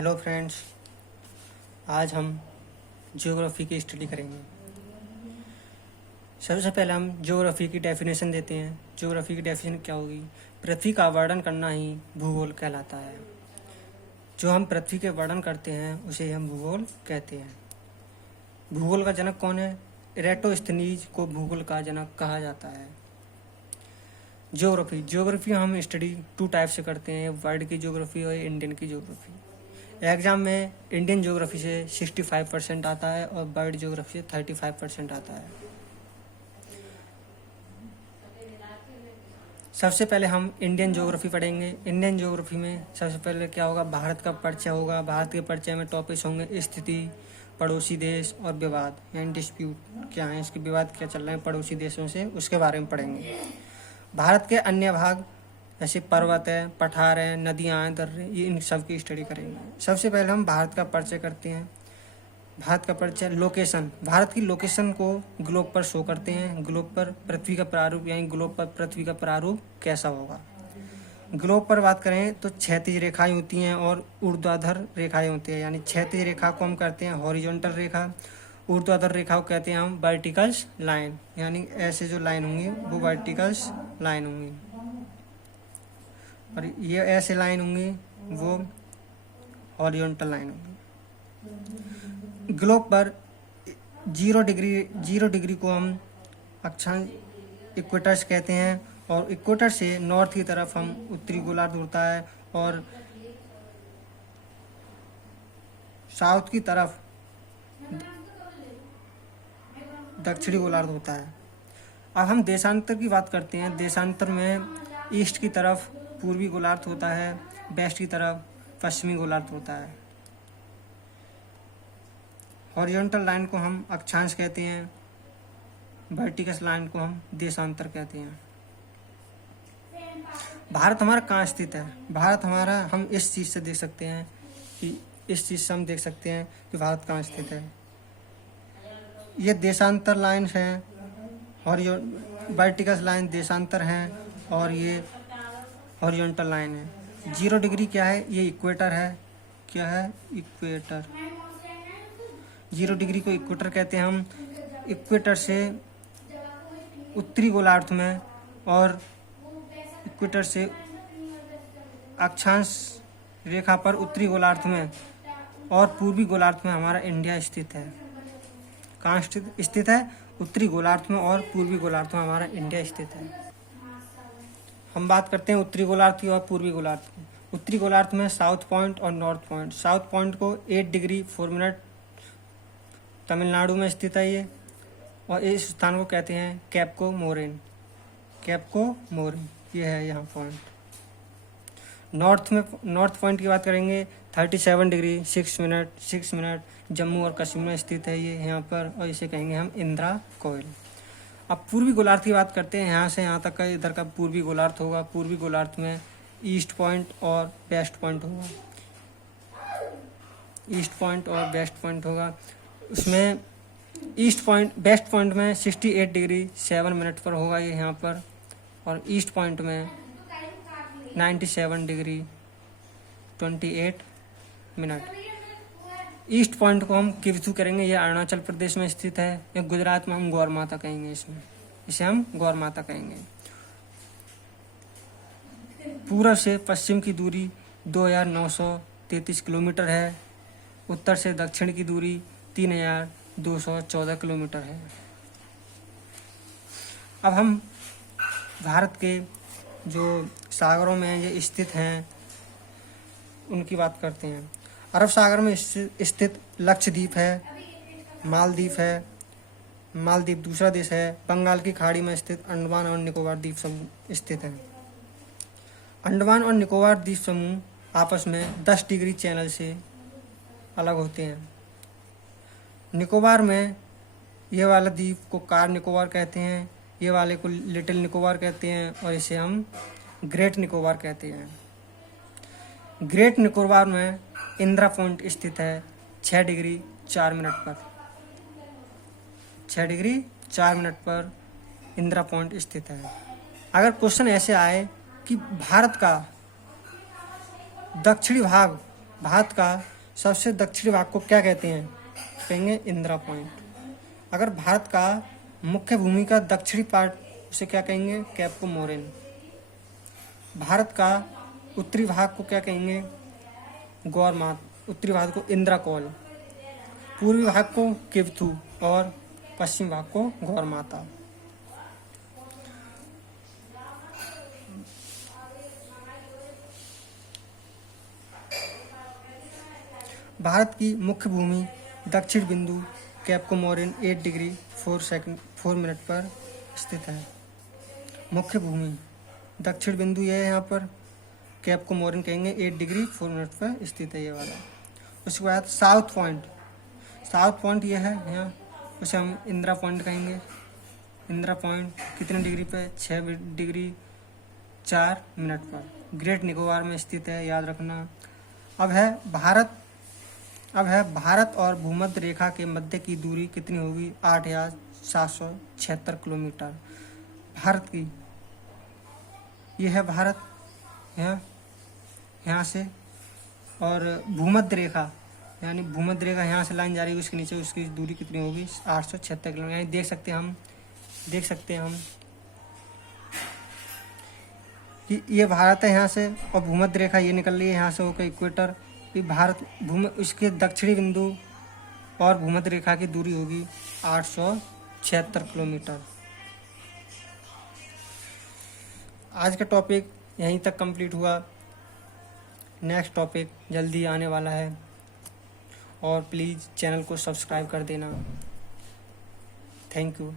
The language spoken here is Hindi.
हेलो फ्रेंड्स, आज हम ज्योग्राफी की स्टडी करेंगे। सबसे पहले हम ज्योग्राफी की डेफिनेशन देते हैं। ज्योग्राफी की डेफिनेशन क्या होगी? पृथ्वी का वर्णन करना ही भूगोल कहलाता है। जो हम पृथ्वी के वर्णन करते हैं उसे हम भूगोल कहते हैं। भूगोल का जनक कौन है? एराटोस्थेनीज को भूगोल का जनक कहा जाता है। ज्योग्राफी हम स्टडी 2 टाइप से करते हैं, वर्ल्ड की ज्योग्राफी और इंडियन की ज्योग्राफी। एग्जाम में इंडियन ज्योग्राफी से 65% आता है और वर्ल्ड ज्योग्राफी से 35% आता है। सबसे पहले हम इंडियन ज्योग्राफी पढ़ेंगे। इंडियन ज्योग्राफी में सबसे पहले क्या होगा? भारत का परिचय होगा। भारत के परिचय में टॉपिक्स होंगे स्थिति, पड़ोसी देश और विवाद, यानी डिस्प्यूट क्या है, इसके विवाद क्या चल रहे हैं पड़ोसी देशों से, उसके बारे में पढ़ेंगे। भारत के अन्य भाग जैसे पर्वत है, पठार है, नदियाँ हैं, दर्रे, ये इन सब की स्टडी करेंगे। सबसे पहले हम भारत का परिचय करते हैं। भारत का परिचय, लोकेशन, भारत की लोकेशन को ग्लोब पर शो करते हैं। ग्लोब पर पृथ्वी का प्रारूप, यानी ग्लोब पर पृथ्वी का प्रारूप कैसा होगा। ग्लोब पर बात करें तो क्षैतिज रेखाएं होती हैं और ऊर्ध्वाधर रेखाएं होती हैं। यानी क्षैतिज रेखा को हम कहते हैं हॉरिजॉन्टल रेखा, ऊर्ध्वाधर रेखा को कहते हैं हम वर्टिकल्स लाइन, यानी ऐसे जो लाइन होंगी वो वर्टिकल्स लाइन होंगी और ये ऐसे लाइन होंगी वो हॉरिजॉन्टल लाइन होंगी। ग्लोब पर 0 डिग्री को हम अक्षांश इक्वेटर्स कहते हैं और इक्वेटर से नॉर्थ की तरफ हम उत्तरी गोलार्ध होता है और साउथ की तरफ दक्षिणी गोलार्ध होता है। अब हम देशांतर की बात करते हैं। देशांतर में ईस्ट की तरफ पूर्वी गोलार्ध होता है, वेस्ट की तरफ पश्चिमी गोलार्ध होता है। हॉरिजॉन्टल लाइन को हम अक्षांश कहते हैं, वर्टिकल लाइन को हम देशांतर कहते हैं। भारत हमारा कहाँ स्थित है? भारत हमारा, हम इस चीज़ से देख सकते हैं कि इस चीज़ से हम देख सकते हैं कि भारत कहाँ स्थित है। ये देशांतर लाइन है, वर्टिकल लाइन देशांतर हैं और ये हॉरिजॉन्टल लाइन है। 0 डिग्री क्या है? ये इक्वेटर है। क्या है? इक्वेटर। 0 डिग्री को इक्वेटर कहते हैं हम। इक्वेटर से उत्तरी गोलार्ध में और इक्वेटर से अक्षांश रेखा पर उत्तरी गोलार्ध में और पूर्वी गोलार्ध में हमारा इंडिया स्थित है। कहाँ स्थित है? उत्तरी गोलार्ध में और पूर्वी गोलार्ध में हमारा इंडिया स्थित है। हम बात करते हैं उत्तरी गोलार्ध की और पूर्वी गोलार्ध की। उत्तरी गोलार्ध में साउथ पॉइंट और नॉर्थ पॉइंट। साउथ पॉइंट को 8 डिग्री 4 मिनट तमिलनाडु में स्थित है ये, और इस स्थान को कहते हैं कैप्को मोरेन। कैप्को मोरेन ये है यहाँ पॉइंट। नॉर्थ पॉइंट की बात करेंगे 37 डिग्री 6 मिनट जम्मू और कश्मीर में स्थित है ये यहाँ पर, और इसे कहेंगे हम इंदिरा कोयल। अब पूर्वी गोलार्ध की बात करते हैं। यहाँ से यहाँ तक का इधर का पूर्वी गोलार्ध होगा। पूर्वी गोलार्ध में ईस्ट पॉइंट और वेस्ट पॉइंट होगा। ईस्ट पॉइंट और वेस्ट पॉइंट होगा। उसमें वेस्ट पॉइंट में 68 डिग्री 7 मिनट पर होगा ये यहाँ पर, और ईस्ट पॉइंट में 97 डिग्री 28 मिनट। ईस्ट पॉइंट को हम किवथू करेंगे, ये अरुणाचल प्रदेश में स्थित है। या गुजरात में हम गौर माता कहेंगे, इसे हम गौर माता कहेंगे। पूर्व से पश्चिम की दूरी 2933 किलोमीटर है। उत्तर से दक्षिण की दूरी 3214 किलोमीटर है। अब हम भारत के जो सागरों में ये स्थित हैं उनकी बात करते हैं। अरब सागर में स्थित लक्षद्वीप है, मालदीव दूसरा देश है। बंगाल की खाड़ी में स्थित अंडमान और निकोबार द्वीप समूह स्थित है। अंडमान और निकोबार द्वीप समूह आपस में 10 डिग्री चैनल से अलग होते हैं। निकोबार में ये वाला द्वीप को कार निकोबार कहते हैं, ये वाले को लिटिल निकोबार कहते हैं, और इसे हम ग्रेट निकोबार कहते हैं। ग्रेट निकोबार में इंदिरा पॉइंट स्थित है 6 डिग्री 4 मिनट पर। 6 डिग्री 4 मिनट पर इंदिरा पॉइंट स्थित है। अगर क्वेश्चन ऐसे आए कि भारत का दक्षिणी भाग भारत का सबसे दक्षिणी भाग को क्या कहते हैं? कहेंगे इंदिरा पॉइंट। अगर भारत का मुख्य भूमि का दक्षिणी पार्ट, उसे क्या कहेंगे? कैप को मोरेन। भारत का उत्तरी भाग को क्या कहेंगे? गौरमात। उत्तरी भाग को इंदिरा कौल, पूर्वी भाग को किवथू और पश्चिम भाग को गौरमाता। भारत की मुख्य भूमि दक्षिण बिंदु कैप कोमोरिन 8 डिग्री 4 मिनट पर स्थित है। मुख्य भूमि दक्षिण बिंदु ये है, यहाँ पर कैप कोमोरिन कहेंगे 8 डिग्री 4 मिनट पर स्थित है ये वाला। उसके बाद साउथ पॉइंट ये है यहाँ, उसे हम इंदिरा पॉइंट कहेंगे। इंदिरा पॉइंट कितने डिग्री पे? 6 डिग्री 4 मिनट पर ग्रेट निकोबार में स्थित है, याद रखना। अब है भारत और भूमध्य रेखा के मध्य की दूरी कितनी होगी? 8,776 किलोमीटर। भारत की ये है भारत यहाँ से, और भूमध्य रेखा यहाँ से लाइन जा रही है, उसके नीचे उसकी दूरी कितनी होगी? 876 किलोमीटर। यानी देख सकते हैं हम कि ये भारत है यहाँ से, और भूमध्य रेखा ये निकल रही है यहाँ से होकर इक्वेटर। इसके दक्षिणी बिंदु और भूमध्य रेखा की दूरी होगी 876 किलोमीटर। आज का टॉपिक यहीं तक कंप्लीट हुआ। नेक्स्ट टॉपिक जल्दी आने वाला है, और प्लीज़ चैनल को सब्सक्राइब कर देना। Thank you.